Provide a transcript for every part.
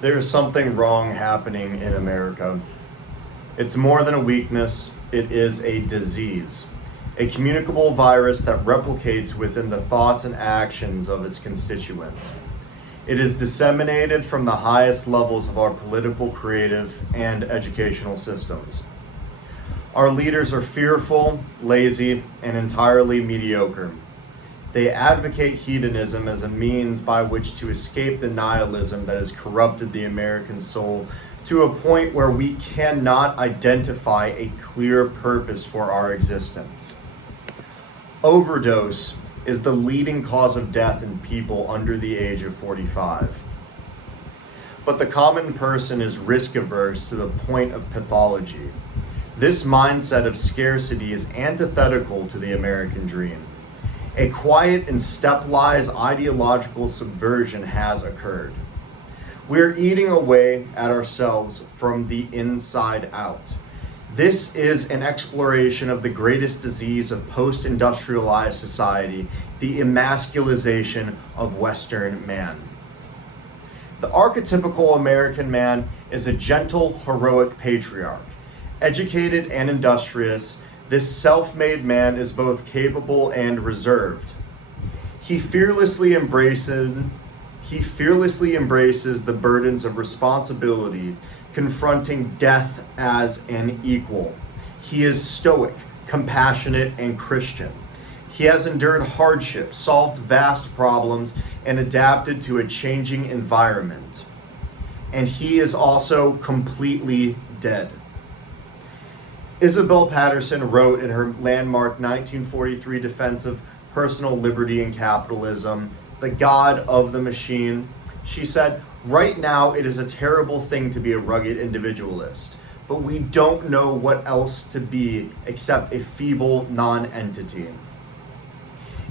There is something wrong happening in America. It's more than a weakness, it is a disease. A communicable virus that replicates within the thoughts and actions of its constituents. It is disseminated from the highest levels of our political, creative, and educational systems. Our leaders are fearful, lazy, and entirely mediocre. They advocate hedonism as a means by which to escape the nihilism that has corrupted the American soul to a point where we cannot identify a clear purpose for our existence. Overdose is the leading cause of death in people under the age of 45. But the common person is risk averse to the point of pathology. This mindset of scarcity is antithetical to the American dream. A quiet and stepwise ideological subversion has occurred. We are eating away at ourselves from the inside out. This is an exploration of the greatest disease of post-industrialized society, the emasculation of Western man. The archetypical American man is a gentle, heroic patriarch. Educated and industrious, this self-made man is both capable and reserved. He fearlessly embraces the burdens of responsibility, confronting death as an equal. He is stoic, compassionate, and Christian. He has endured hardship, solved vast problems, and adapted to a changing environment. And he is also completely dead. Isabel Patterson wrote in her landmark 1943 defense of personal liberty and capitalism, The God of the Machine. She said, "Right now it is a terrible thing to be a rugged individualist, but we don't know what else to be except a feeble non-entity.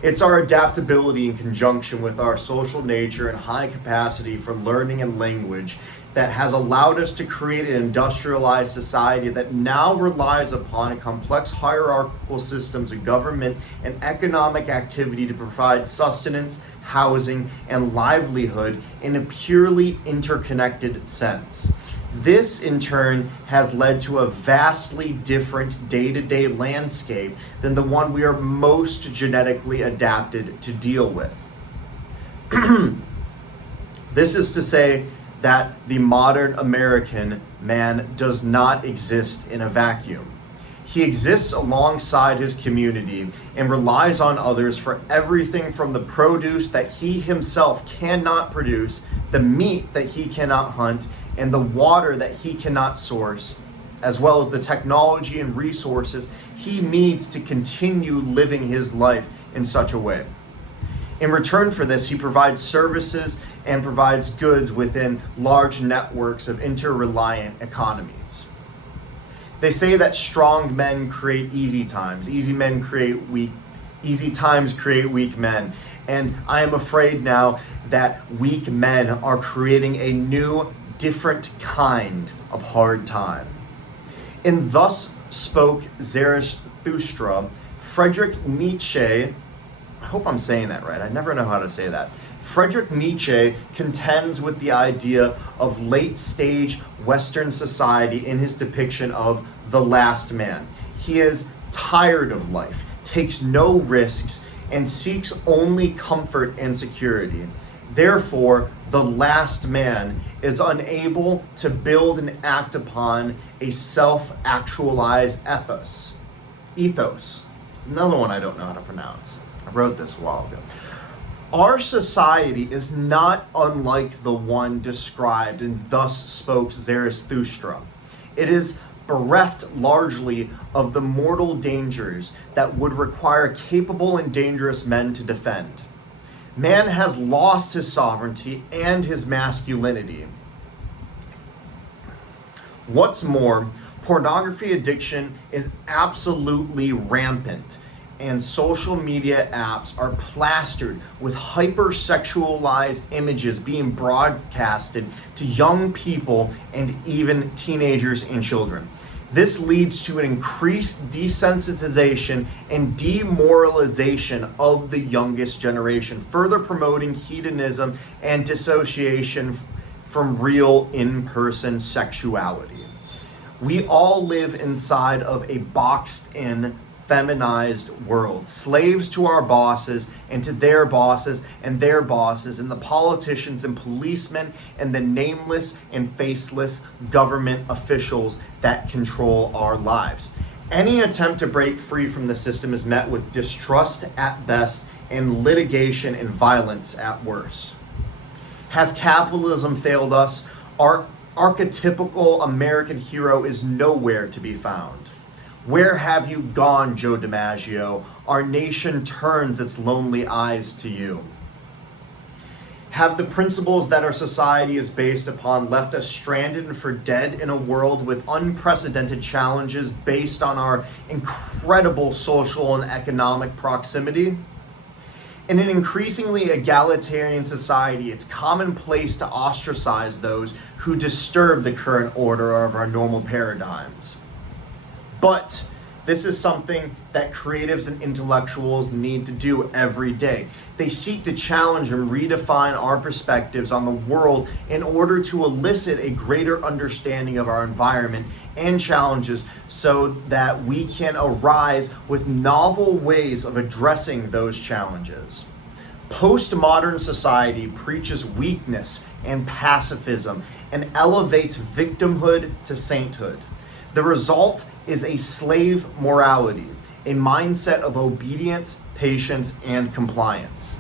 It's our adaptability in conjunction with our social nature and high capacity for learning and language that has allowed us to create an industrialized society that now relies upon complex hierarchical systems of government and economic activity to provide sustenance, housing, and livelihood in a purely interconnected sense. This, in turn, has led to a vastly different day-to-day landscape than the one we are most genetically adapted to deal with." This is to say that the modern American man does not exist in a vacuum. He exists alongside his community and relies on others for everything from the produce that he himself cannot produce, the meat that he cannot hunt, and the water that he cannot source, as well as the technology and resources he needs to continue living his life in such a way. In return for this, he provides services and provides goods within large networks of interreliant economies. They say that strong men create easy times, easy times create weak men. And I am afraid now that weak men are creating a new, different kind of hard time. In Thus Spoke Zarathustra, Friedrich Nietzsche, I hope I'm saying that right, I never know how to say that. Friedrich Nietzsche contends with the idea of late-stage Western society in his depiction of the last man. He is tired of life, takes no risks, and seeks only comfort and security. Therefore, the last man is unable to build and act upon a self-actualized ethos. Another one I don't know how to pronounce. I wrote this a while ago. Our society is not unlike the one described in Thus Spoke Zarathustra. It is bereft largely of the mortal dangers that would require capable and dangerous men to defend. Man has lost his sovereignty and his masculinity. What's more, pornography addiction is absolutely rampant, and social media apps are plastered with hypersexualized images being broadcasted to young people and even teenagers and children. This leads to an increased desensitization and demoralization of the youngest generation, further promoting hedonism and dissociation from real in-person sexuality. We all live inside of a boxed-in, feminized world, slaves to our bosses and to their bosses and their bosses and the politicians and policemen and the nameless and faceless government officials that control our lives. Any attempt to break free from the system is met with distrust at best and litigation and violence at worst. Has capitalism failed us? Our archetypical American hero is nowhere to be found. Where have you gone, Joe DiMaggio? Our nation turns its lonely eyes to you. Have the principles that our society is based upon left us stranded and for dead in a world with unprecedented challenges based on our incredible social and economic proximity? In an increasingly egalitarian society, it's commonplace to ostracize those who disturb the current order of our normal paradigms. But this is something that creatives and intellectuals need to do every day. They seek to challenge and redefine our perspectives on the world in order to elicit a greater understanding of our environment and challenges so that we can arise with novel ways of addressing those challenges. Postmodern society preaches weakness and pacifism and elevates victimhood to sainthood. The result is a slave morality, a mindset of obedience, patience, and compliance.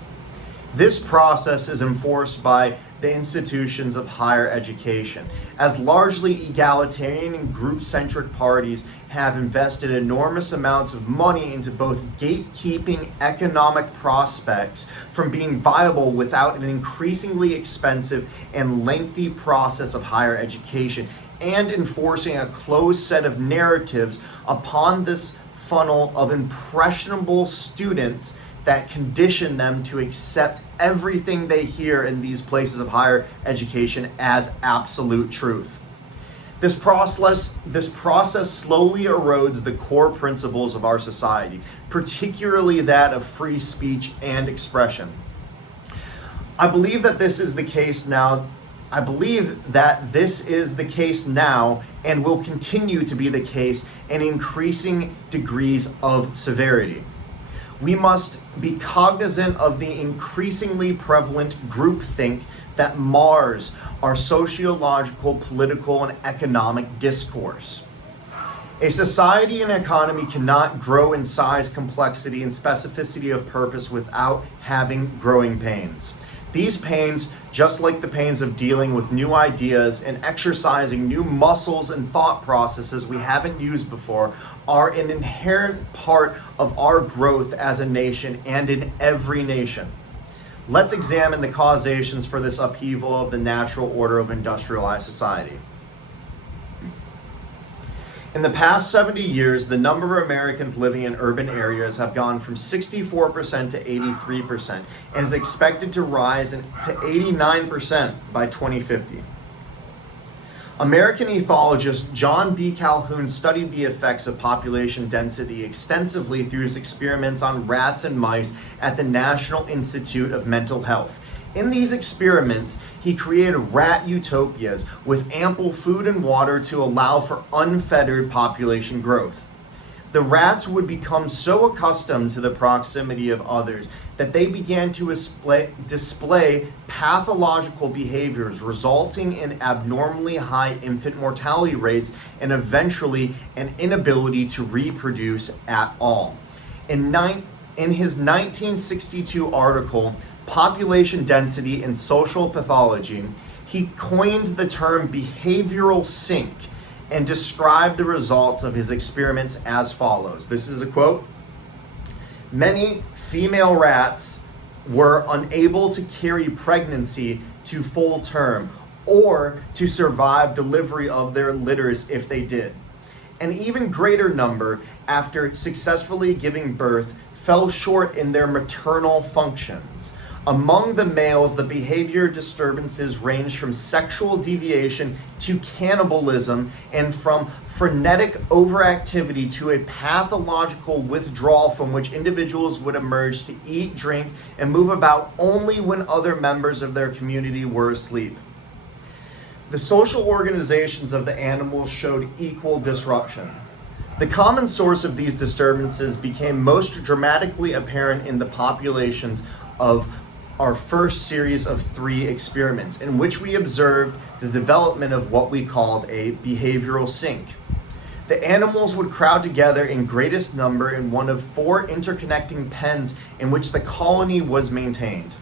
This process is enforced by the institutions of higher education, as largely egalitarian and group-centric parties have invested enormous amounts of money into both gatekeeping economic prospects from being viable without an increasingly expensive and lengthy process of higher education, and enforcing a closed set of narratives upon this funnel of impressionable students that condition them to accept everything they hear in these places of higher education as absolute truth. This process slowly erodes the core principles of our society, particularly that of free speech and expression. I believe that this is the case now and will continue to be the case in increasing degrees of severity. We must be cognizant of the increasingly prevalent groupthink that mars our sociological, political, and economic discourse. A society and economy cannot grow in size, complexity, and specificity of purpose without having growing pains. These pains, just like the pains of dealing with new ideas and exercising new muscles and thought processes we haven't used before, are an inherent part of our growth as a nation and in every nation. Let's examine the causations for this upheaval of the natural order of industrialized society. In the past 70 years, the number of Americans living in urban areas have gone from 64% to 83% and is expected to rise to 89% by 2050. American ethologist John B. Calhoun studied the effects of population density extensively through his experiments on rats and mice at the National Institute of Mental Health. In these experiments, he created rat utopias with ample food and water to allow for unfettered population growth. The rats would become so accustomed to the proximity of others that they began to display pathological behaviors, resulting in abnormally high infant mortality rates and eventually an inability to reproduce at all. In his 1962 article, Population Density and Social Pathology, he coined the term behavioral sink and described the results of his experiments as follows. This is a quote. Many female rats were unable to carry pregnancy to full term or to survive delivery of their litters if they did. An even greater number, after successfully giving birth, fell short in their maternal functions. Among the males, the behavior disturbances ranged from sexual deviation to cannibalism and from frenetic overactivity to a pathological withdrawal from which individuals would emerge to eat, drink, and move about only when other members of their community were asleep. The social organizations of the animals showed equal disruption. The common source of these disturbances became most dramatically apparent in the populations of our first series of 3 experiments, in which we observed the development of what we called a behavioral sink. The animals would crowd together in greatest number in one of 4 interconnecting pens in which the colony was maintained.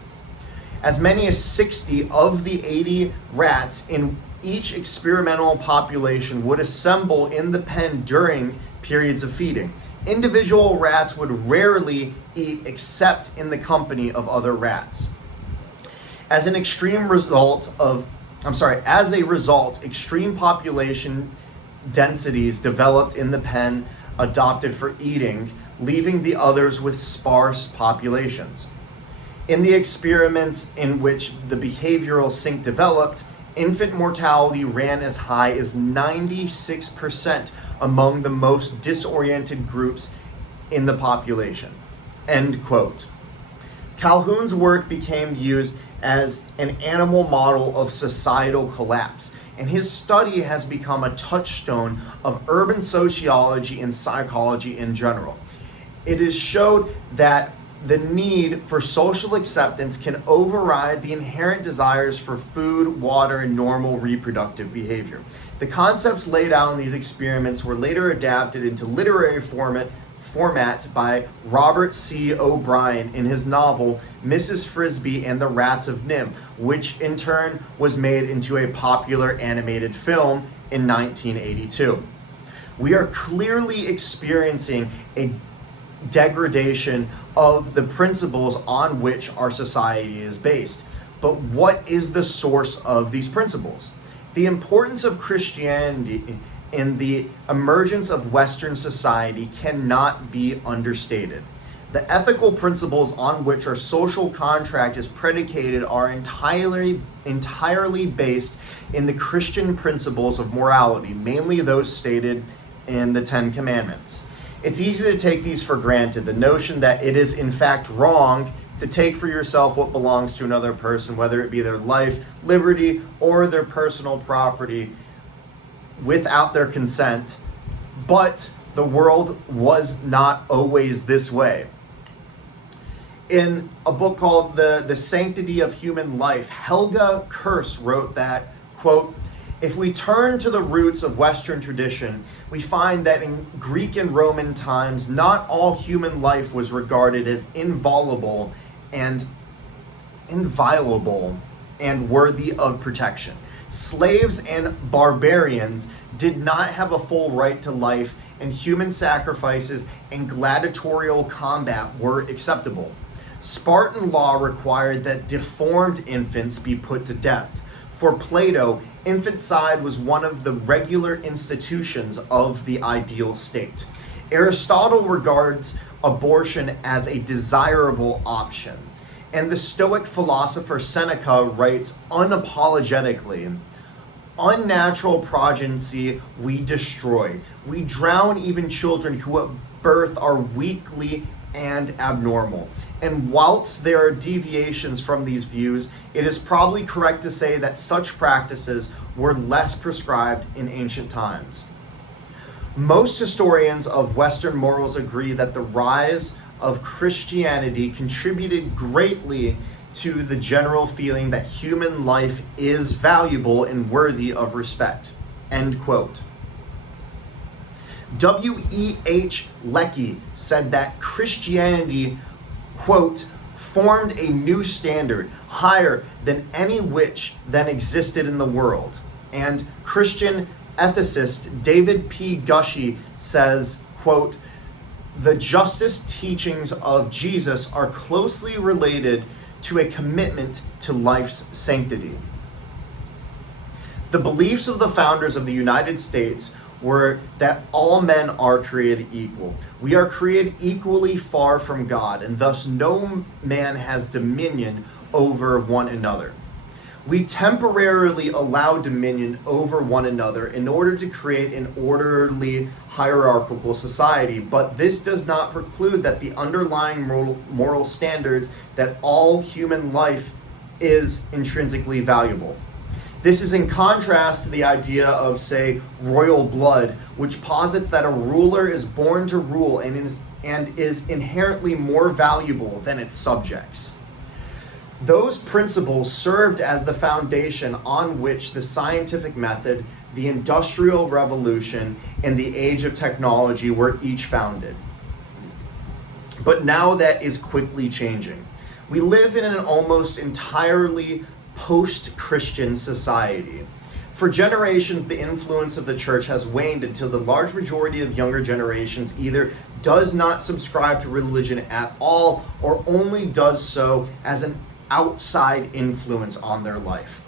As many as 60 of the 80 rats in each experimental population would assemble in the pen during periods of feeding. Individual rats would rarely eat except in the company of other rats. As a result, extreme population densities developed in the pen adopted for eating, leaving the others with sparse populations. In the experiments in which the behavioral sink developed, infant mortality ran as high as 96% among the most disoriented groups in the population. End quote. Calhoun's work became used as an animal model of societal collapse, and his study has become a touchstone of urban sociology and psychology in general. It is showed that the need for social acceptance can override the inherent desires for food, water, and normal reproductive behavior. The concepts laid out in these experiments were later adapted into literary format by Robert C. O'Brien in his novel Mrs. Frisbee and the Rats of Nim, which in turn was made into a popular animated film in 1982. We are clearly experiencing a degradation of the principles on which our society is based. But what is the source of these principles? The importance of Christianity in the emergence of Western society cannot be understated. The ethical principles on which our social contract is predicated are entirely based in the Christian principles of morality, mainly those stated in the 10 Commandments. It's easy to take these for granted, the notion that it is in fact wrong to take for yourself what belongs to another person, whether it be their life, liberty, or their personal property, without their consent. But the world was not always this way. In a book called The Sanctity of Human Life, Helga Kurz wrote that, quote, "If we turn to the roots of Western tradition, we find that in Greek and Roman times, not all human life was regarded as inviolable and worthy of protection. Slaves and barbarians did not have a full right to life, and human sacrifices and gladiatorial combat were acceptable. Spartan law required that deformed infants be put to death. For Plato, infanticide was one of the regular institutions of the ideal state. Aristotle regards abortion as a desirable option. And the Stoic philosopher Seneca writes unapologetically, unnatural progeny we destroy. We drown even children who at birth are weakly and abnormal. And whilst there are deviations from these views, it is probably correct to say that such practices were less prescribed in ancient times. Most historians of Western morals agree that the rise of Christianity contributed greatly to the general feeling that human life is valuable and worthy of respect." End quote. W.E.H. Lecky said that Christianity, quote, "formed a new standard higher than any which then existed in the world." And Christian ethicist David P. Gushee says, quote, "The justice teachings of Jesus are closely related to a commitment to life's sanctity." The beliefs of the founders of the United States were that all men are created equal. We are created equally far from God, and thus no man has dominion over one another. We temporarily allow dominion over one another in order to create an orderly hierarchical society, but this does not preclude that the underlying moral standards that all human life is intrinsically valuable. This is in contrast to the idea of, say, royal blood, which posits that a ruler is born to rule and is inherently more valuable than its subjects. Those principles served as the foundation on which the scientific method, the Industrial Revolution, and the age of technology were each founded. But now that is quickly changing. We live in an almost entirely post-Christian society. For generations, the influence of the church has waned until the large majority of younger generations either does not subscribe to religion at all or only does so as an outside influence on their life.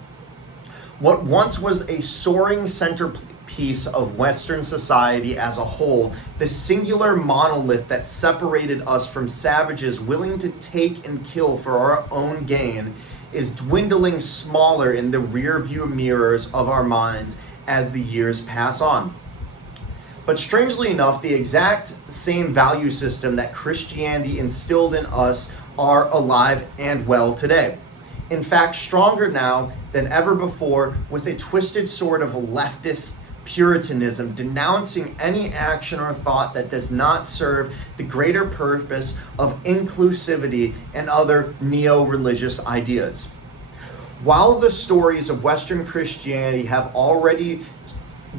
What once was a soaring centerpiece of Western society as a whole, the singular monolith that separated us from savages willing to take and kill for our own gain, is dwindling smaller in the rear view mirrors of our minds as the years pass on. But strangely enough, the exact same value system that Christianity instilled in us are alive and well today. In fact, stronger now than ever before, with a twisted sort of leftist Puritanism denouncing any action or thought that does not serve the greater purpose of inclusivity and other neo-religious ideas. While the stories of Western Christianity have already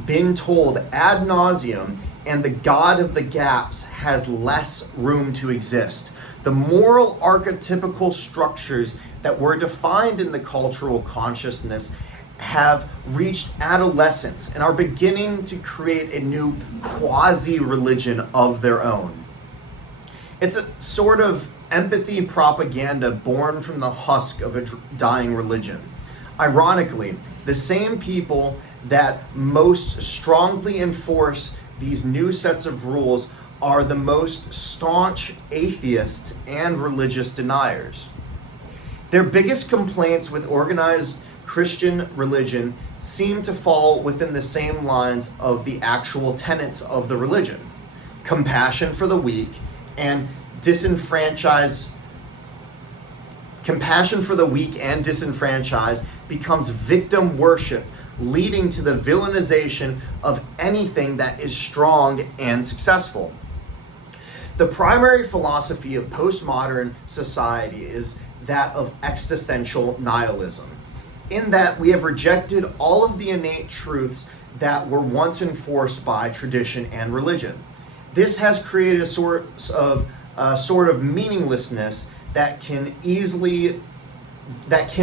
been told ad nauseum and the God of the gaps has less room to exist, the moral archetypical structures that were defined in the cultural consciousness have reached adolescence and are beginning to create a new quasi-religion of their own. It's a sort of empathy propaganda born from the husk of a dying religion. Ironically, the same people that most strongly enforce these new sets of rules are the most staunch atheists and religious deniers. Their biggest complaints with organized Christian religion seem to fall within the same lines of the actual tenets of the religion: compassion for the weak and disenfranchised. Compassion for the weak and disenfranchised becomes victim worship, leading to the villainization of anything that is strong and successful. The primary philosophy of postmodern society is that of existential nihilism, in that we have rejected all of the innate truths that were once enforced by tradition and religion. This has created a sort of meaninglessness that can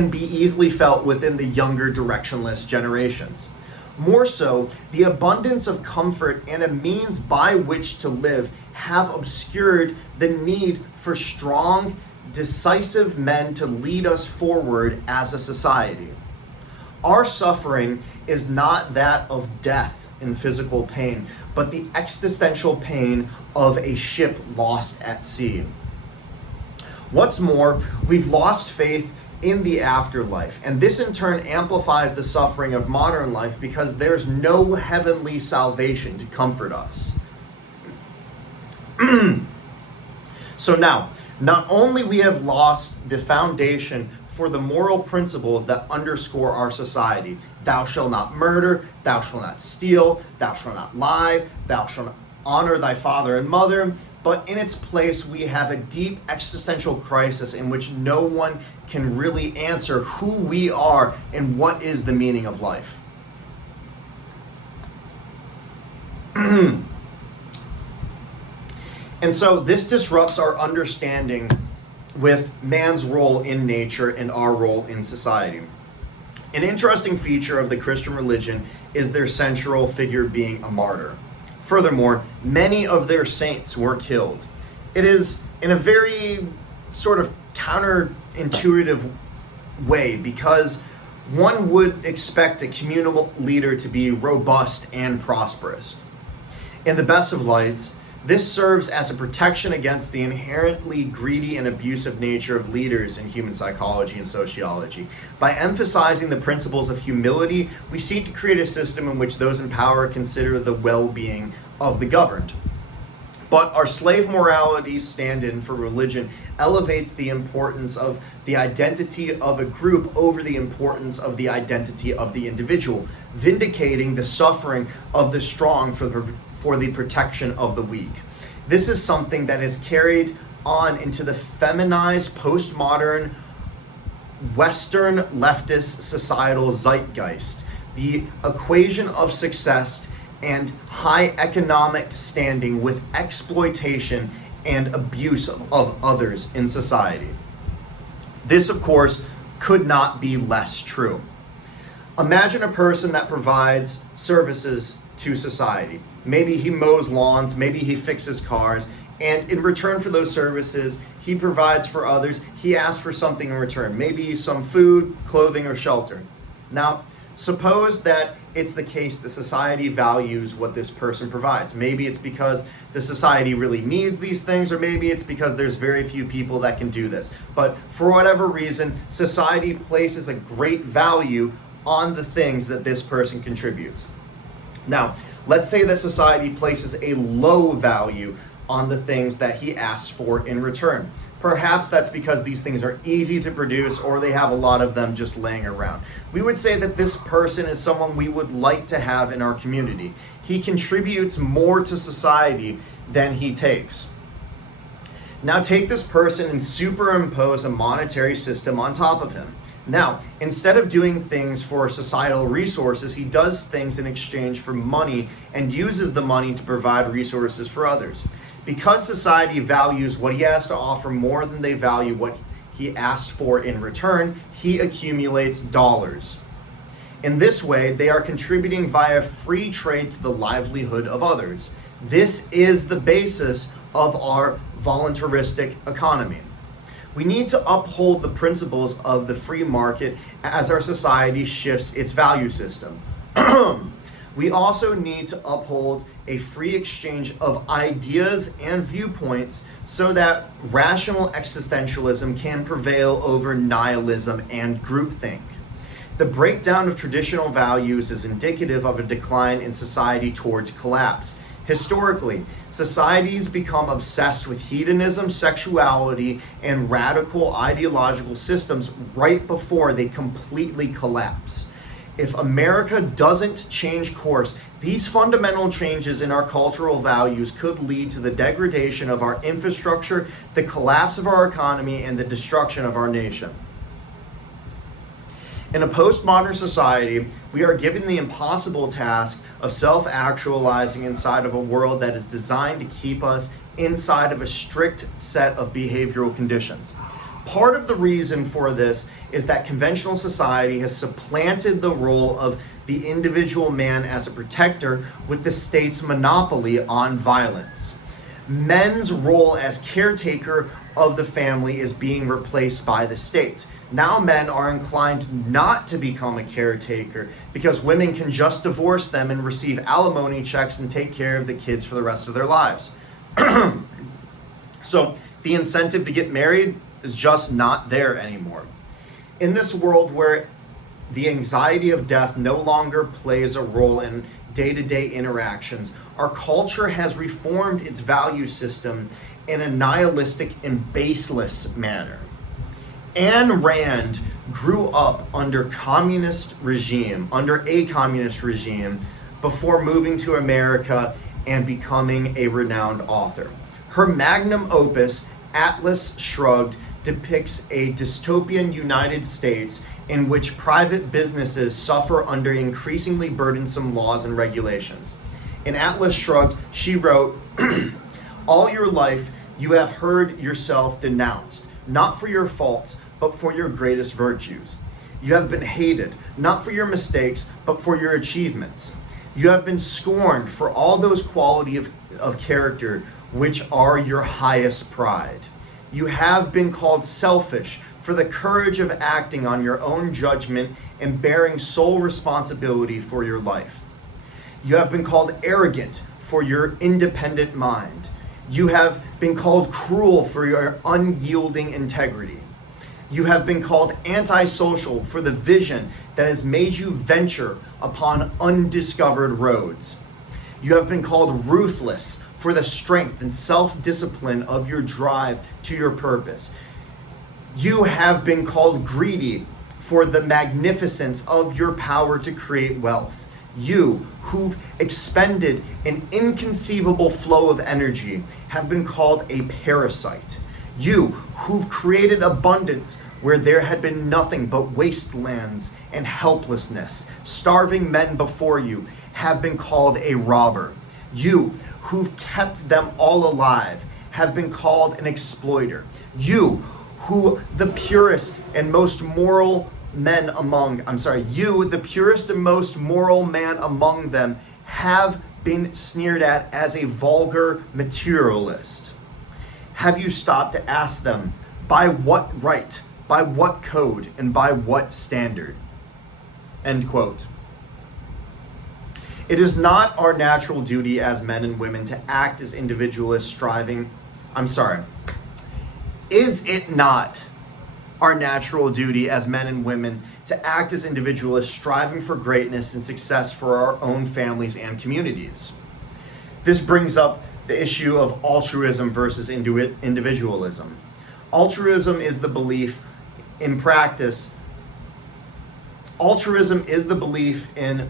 be easily felt within the younger directionless generations. More so, the abundance of comfort and a means by which to live have obscured the need for strong, decisive men to lead us forward as a society. Our suffering is not that of death and physical pain, but the existential pain of a ship lost at sea. What's more, we've lost faith in the afterlife, and this in turn amplifies the suffering of modern life because there's no heavenly salvation to comfort us. So now, not only we have lost the foundation for the moral principles that underscore our society: thou shalt not murder, thou shalt not steal, thou shalt not lie, thou shalt honor thy father and mother, but in its place we have a deep existential crisis in which no one can really answer who we are and what is the meaning of life. And so this disrupts our understanding with man's role in nature and our role in society. An interesting feature of the Christian religion is their central figure being a martyr. Furthermore, many of their saints were killed. It is in a very sort of counterintuitive way, because one would expect a communal leader to be robust and prosperous. In the best of lights, this serves as a protection against the inherently greedy and abusive nature of leaders in human psychology and sociology. By emphasizing the principles of humility, we seek to create a system in which those in power consider the well-being of the governed. But our slave morality stand-in for religion elevates the importance of the identity of a group over the importance of the identity of the individual, vindicating the suffering of the strong for the protection of the weak. This is something that is carried on into the feminized, postmodern, Western leftist societal zeitgeist. The equation of success and high economic standing with exploitation and abuse of others in society. This, of course, could not be less true. Imagine a person that provides services to society. Maybe he mows lawns, maybe he fixes cars, and in return for those services, he provides for others. He asks for something in return, maybe some food, clothing, or shelter. Now, suppose that it's the case that society values what this person provides. Maybe it's because the society really needs these things, or maybe it's because there's very few people that can do this. But for whatever reason, society places a great value on the things that this person contributes. Now, let's say that society places a low value on the things that he asks for in return. Perhaps that's because these things are easy to produce, or they have a lot of them just laying around. We would say that this person is someone we would like to have in our community. He contributes more to society than he takes. Now take this person and superimpose a monetary system on top of him. Now, instead of doing things for societal resources, he does things in exchange for money and uses the money to provide resources for others. Because society values what he has to offer more than they value what he asks for in return, he accumulates dollars. In this way, they are contributing via free trade to the livelihood of others. This is the basis of our voluntaristic economy. We need to uphold the principles of the free market as our society shifts its value system. We also need to uphold a free exchange of ideas and viewpoints so that rational existentialism can prevail over nihilism and groupthink. The breakdown of traditional values is indicative of a decline in society towards collapse. Historically, societies become obsessed with hedonism, sexuality, and radical ideological systems right before they completely collapse. If America doesn't change course, these fundamental changes in our cultural values could lead to the degradation of our infrastructure, the collapse of our economy, and the destruction of our nation. In a postmodern society, we are given the impossible task of self-actualizing inside of a world that is designed to keep us inside of a strict set of behavioral conditions. Part of the reason for this is that conventional society has supplanted the role of the individual man as a protector with the state's monopoly on violence. Men's role as caretaker of the family is being replaced by the state. Now men are inclined not to become a caretaker because women can just divorce them and receive alimony checks and take care of the kids for the rest of their lives. So the incentive to get married is just not there anymore. In this world where the anxiety of death no longer plays a role in day-to-day interactions, our culture has reformed its value system in a nihilistic and baseless manner. Ayn Rand grew up under a communist regime before moving to America and becoming a renowned author. Her magnum opus, Atlas Shrugged, depicts a dystopian United States in which private businesses suffer under increasingly burdensome laws and regulations. In Atlas Shrugged, she wrote, "All your life you have heard yourself denounced, not for your faults, but for your greatest virtues. You have been hated, not for your mistakes, but for your achievements. You have been scorned for all those qualities of character which are your highest pride. You have been called selfish for the courage of acting on your own judgment and bearing sole responsibility for your life. You have been called arrogant for your independent mind. You have been called cruel for your unyielding integrity. You have been called antisocial for the vision that has made you venture upon undiscovered roads. You have been called ruthless for the strength and self-discipline of your drive to your purpose. You have been called greedy for the magnificence of your power to create wealth. You, who've expended an inconceivable flow of energy, have been called a parasite. You, who've created abundance where there had been nothing but wastelands and helplessness, starving men before you, have been called a robber. You, who've kept them all alive, have been called an exploiter. You, who the purest and most moral men among, you, the purest and most moral man among them, have been sneered at as a vulgar materialist. Have you stopped to ask them, by what right, by what code, and by what standard? End quote. It is not our natural duty as men and women to act as individualists Is it not our natural duty as men and women to act as individualists striving for greatness and success for our own families and communities? This brings up the issue of altruism versus individualism. Altruism is the belief in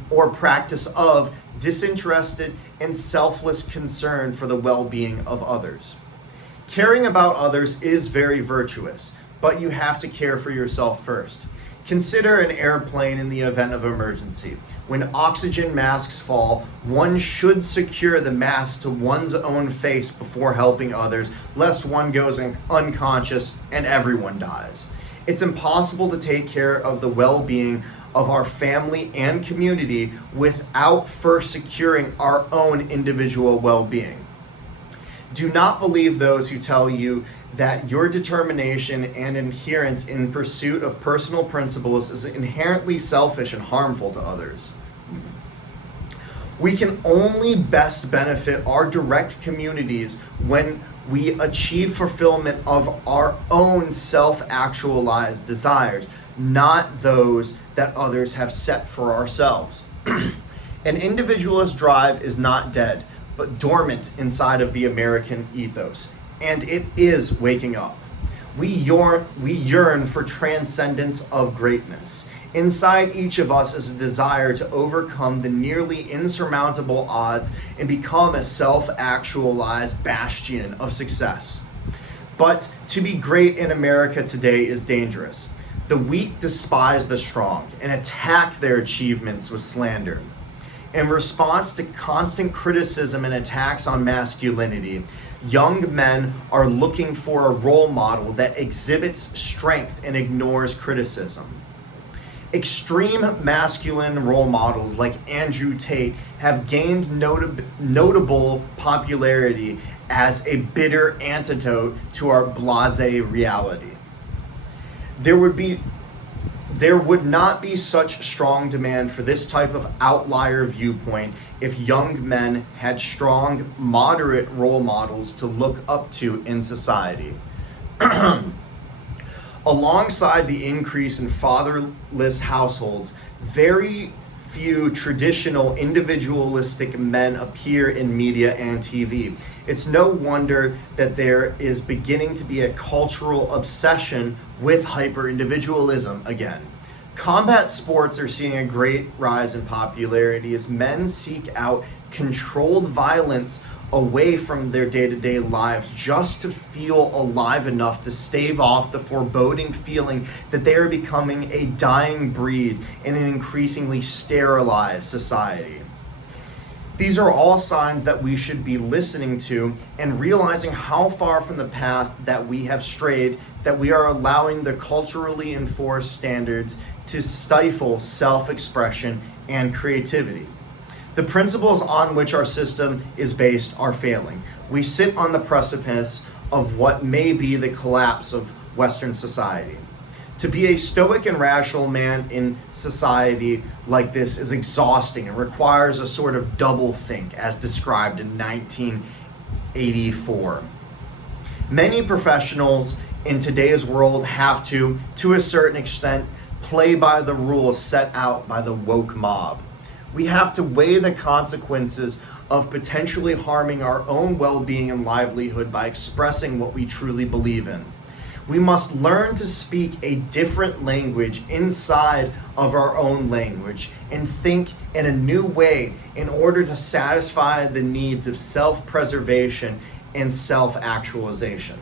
or practice of disinterested and selfless concern for the well-being of others. Caring about others is very virtuous, but you have to care for yourself first. Consider an airplane in the event of emergency. When oxygen masks fall, one should secure the mask to one's own face before helping others, lest one goes unconscious and everyone dies. It's impossible to take care of the well-being of our family and community without first securing our own individual well-being. Do not believe those who tell you that your determination and adherence in pursuit of personal principles is inherently selfish and harmful to others. We can only best benefit our direct communities when we achieve fulfillment of our own self-actualized desires, not those that others have set for ourselves. An individualist drive is not dead, but dormant inside of the American ethos, and it is waking up. We yearn for transcendence of greatness. Inside each of us is a desire to overcome the nearly insurmountable odds and become a self-actualized bastion of success. But to be great in America today is dangerous. The weak despise the strong and attack their achievements with slander. In response to constant criticism and attacks on masculinity, young men are looking for a role model that exhibits strength and ignores criticism. Extreme masculine role models like Andrew Tate have gained notable popularity as a bitter antidote to our blasé reality. There would not be such strong demand for this type of outlier viewpoint if young men had strong, moderate role models to look up to in society. Alongside the increase in fatherless households, very few traditional individualistic men appear in media and TV. It's no wonder that there is beginning to be a cultural obsession with hyper-individualism again. Combat sports are seeing a great rise in popularity as men seek out controlled violence away from their day-to-day lives just to feel alive enough to stave off the foreboding feeling that they are becoming a dying breed in an increasingly sterilized society. These are all signs that we should be listening to and realizing how far from the path that we have strayed, that we are allowing the culturally enforced standards to stifle self-expression and creativity. The principles on which our system is based are failing. We sit on the precipice of what may be the collapse of Western society. To be a stoic and rational man in society like this is exhausting and requires a sort of double think, as described in 1984. Many professionals in today's world have to a certain extent, play by the rules set out by the woke mob. We have to weigh the consequences of potentially harming our own well-being and livelihood by expressing what we truly believe in. We must learn to speak a different language inside of our own language and think in a new way in order to satisfy the needs of self-preservation and self-actualization.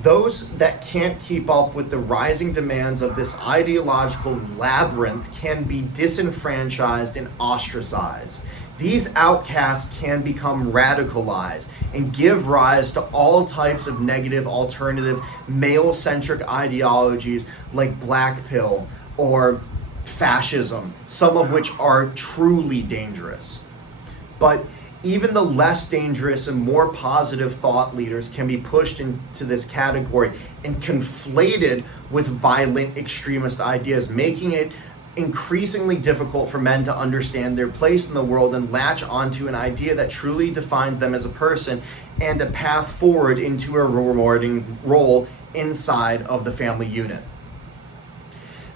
Those that can't keep up with the rising demands of this ideological labyrinth can be disenfranchised and ostracized. These outcasts can become radicalized and give rise to all types of negative, alternative, male-centric ideologies like black pill or fascism, some of which are truly dangerous. But even the less dangerous and more positive thought leaders can be pushed into this category and conflated with violent extremist ideas, making it increasingly difficult for men to understand their place in the world and latch onto an idea that truly defines them as a person and a path forward into a rewarding role inside of the family unit.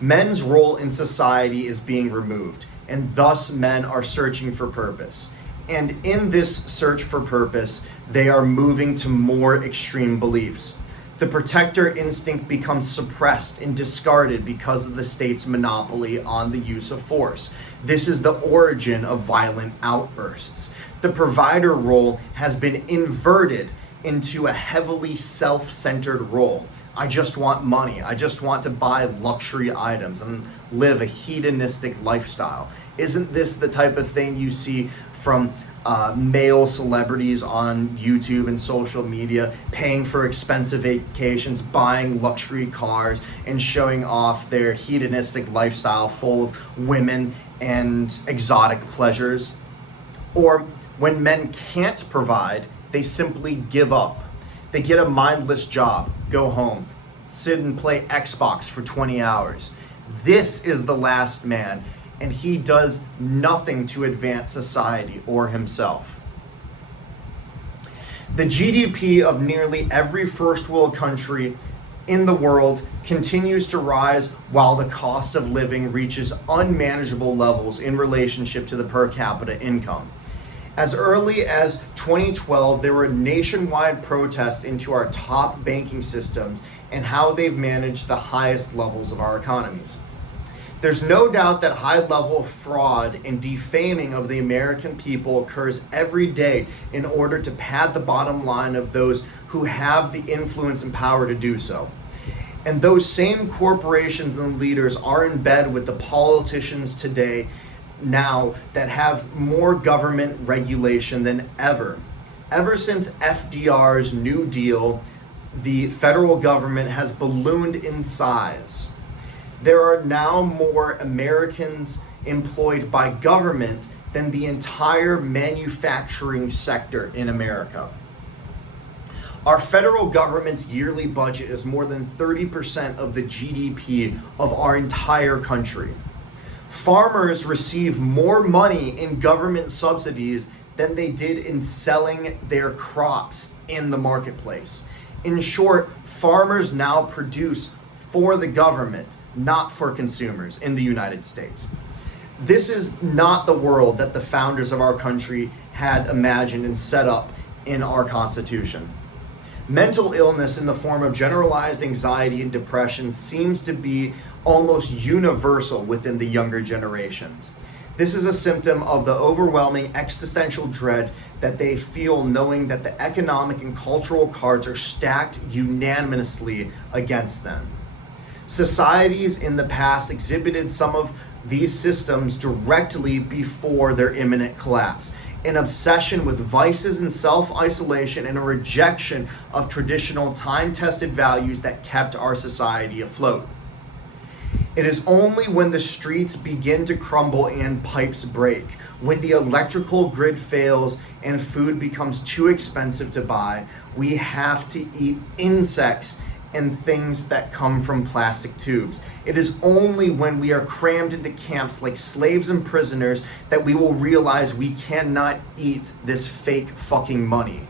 Men's role in society is being removed, and thus men are searching for purpose. And in this search for purpose, they are moving to more extreme beliefs. The protector instinct becomes suppressed and discarded because of the state's monopoly on the use of force. This is the origin of violent outbursts. The provider role has been inverted into a heavily self-centered role. I just want money. I just want to buy luxury items and live a hedonistic lifestyle. Isn't this the type of thing you see from male celebrities on YouTube and social media, paying for expensive vacations, buying luxury cars, and showing off their hedonistic lifestyle full of women and exotic pleasures? Or when men can't provide, they simply give up. They get a mindless job, go home, sit and play Xbox for 20 hours. This is the last man, and he does nothing to advance society or himself. The GDP of nearly every first world country in the world continues to rise while the cost of living reaches unmanageable levels in relationship to the per capita income. As early as 2012, there were nationwide protests into our top banking systems and how they've managed the highest levels of our economies. There's no doubt that high level fraud and defaming of the American people occurs every day in order to pad the bottom line of those who have the influence and power to do so. And those same corporations and leaders are in bed with the politicians today now that have more government regulation than ever. Ever since FDR's New Deal, the federal government has ballooned in size. There are now more Americans employed by government than the entire manufacturing sector in America. Our federal government's yearly budget is more than 30% of the GDP of our entire country. Farmers receive more money in government subsidies than they did in selling their crops in the marketplace. In short, farmers now produce for the government, not for consumers in the United States. This is not the world that the founders of our country had imagined and set up in our Constitution. Mental illness in the form of generalized anxiety and depression seems to be almost universal within the younger generations. This is a symptom of the overwhelming existential dread that they feel knowing that the economic and cultural cards are stacked unanimously against them. Societies in the past exhibited some of these systems directly before their imminent collapse. An obsession with vices and self-isolation and a rejection of traditional time-tested values that kept our society afloat. It is only when the streets begin to crumble and pipes break, when the electrical grid fails and food becomes too expensive to buy, we have to eat insects and things that come from plastic tubes. It is only when we are crammed into camps like slaves and prisoners that we will realize we cannot eat this fake fucking money.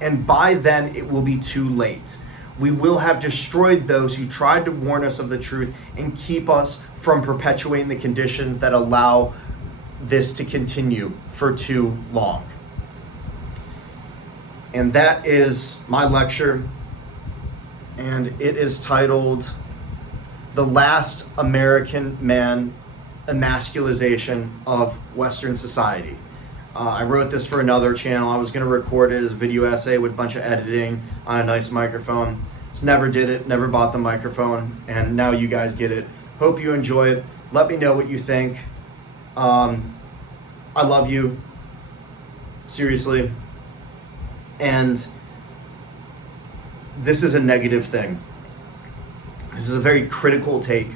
And by then, it will be too late. We will have destroyed those who tried to warn us of the truth and keep us from perpetuating the conditions that allow this to continue for too long. And that is my lecture, and it is titled The Last American Man, Emasculation of Western Society. I wrote this for another channel. I was going to record it as a video essay with a bunch of editing on a nice microphone. Just never did it, never bought the microphone, and now you guys get it. Hope you enjoy it. Let me know what you think. I love you, seriously. And this is a negative thing. This is a very critical take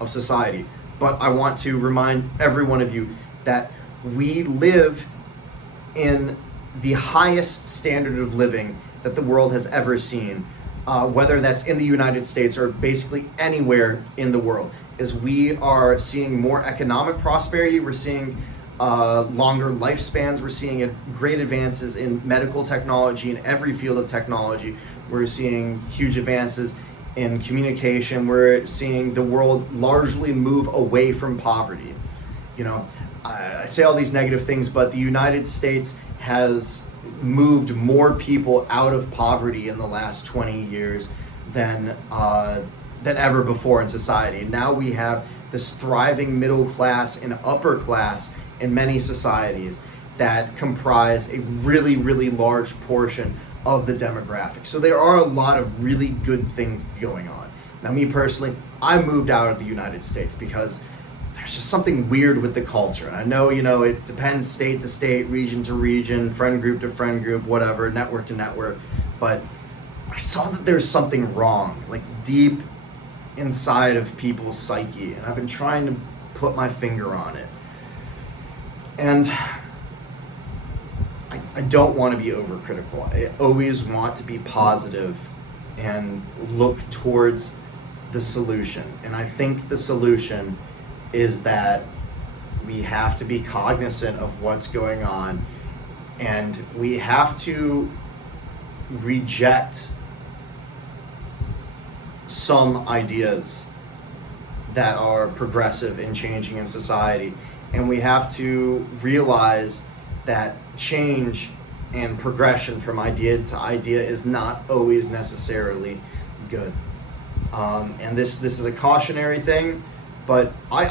of society. But I want to remind every one of you that we live in the highest standard of living that the world has ever seen, whether that's in the United States or basically anywhere in the world, is we are seeing more economic prosperity, we're seeing longer lifespans, we're seeing great advances in medical technology, in every field of technology, we're seeing huge advances in communication, we're seeing the world largely move away from poverty. You know, I say all these negative things, but the United States has moved more people out of poverty in the last 20 years than ever before in society. Now we have this thriving middle class and upper class in many societies that comprise a really, really large portion of the demographic. So there are a lot of really good things going on. Now, me personally, I moved out of the United States because there's just something weird with the culture. And I know, it depends state to state, region to region, friend group to friend group, whatever, network to network. But I saw that there's something wrong, like deep inside of people's psyche. And I've been trying to put my finger on it. And I don't want to be overcritical. I always want to be positive and look towards the solution. And I think the solution is that we have to be cognizant of what's going on, and we have to reject some ideas that are progressive and changing in society, and we have to realize that change and progression from idea to idea is not always necessarily good. And this is a cautionary thing. But I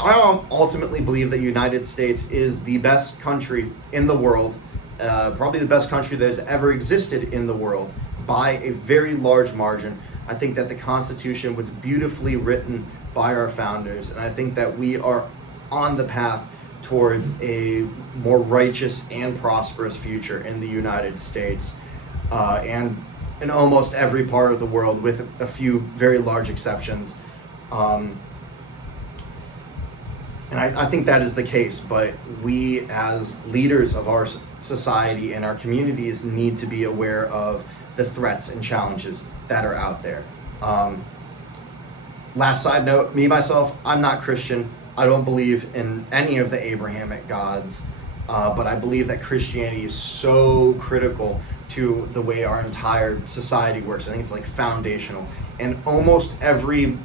ultimately believe that the United States is the best country in the world, probably the best country that has ever existed in the world by a very large margin. I think that the Constitution was beautifully written by our founders, and I think that we are on the path towards a more righteous and prosperous future in the United States and in almost every part of the world, with a few very large exceptions. And I think that is the case, but we as leaders of our society and our communities need to be aware of the threats and challenges that are out there. Last side note, myself, I'm not Christian. I don't believe in any of the Abrahamic gods, but I believe that Christianity is so critical to the way our entire society works. I think it's like foundational. And almost every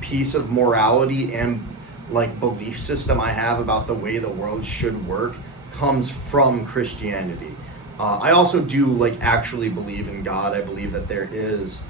piece of morality and like belief system I have about the way the world should work comes from Christianity. I also do actually believe in God. I believe that there is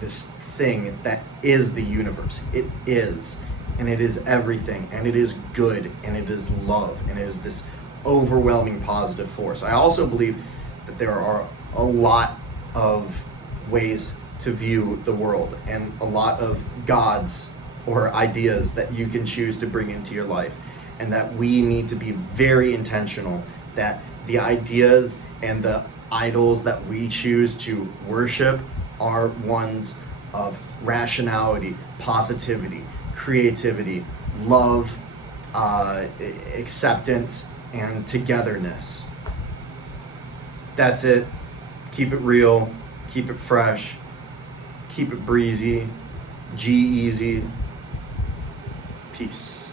this thing that is the universe. It is, and it is everything, and it is good, and it is love, and it is this overwhelming positive force. I also believe that there are a lot of ways to view the world and a lot of gods or ideas that you can choose to bring into your life, and that we need to be very intentional that the ideas and the idols that we choose to worship are ones of rationality, positivity, creativity, love, acceptance, and togetherness. That's it. Keep it real, keep it fresh, keep it breezy, G-easy. Peace.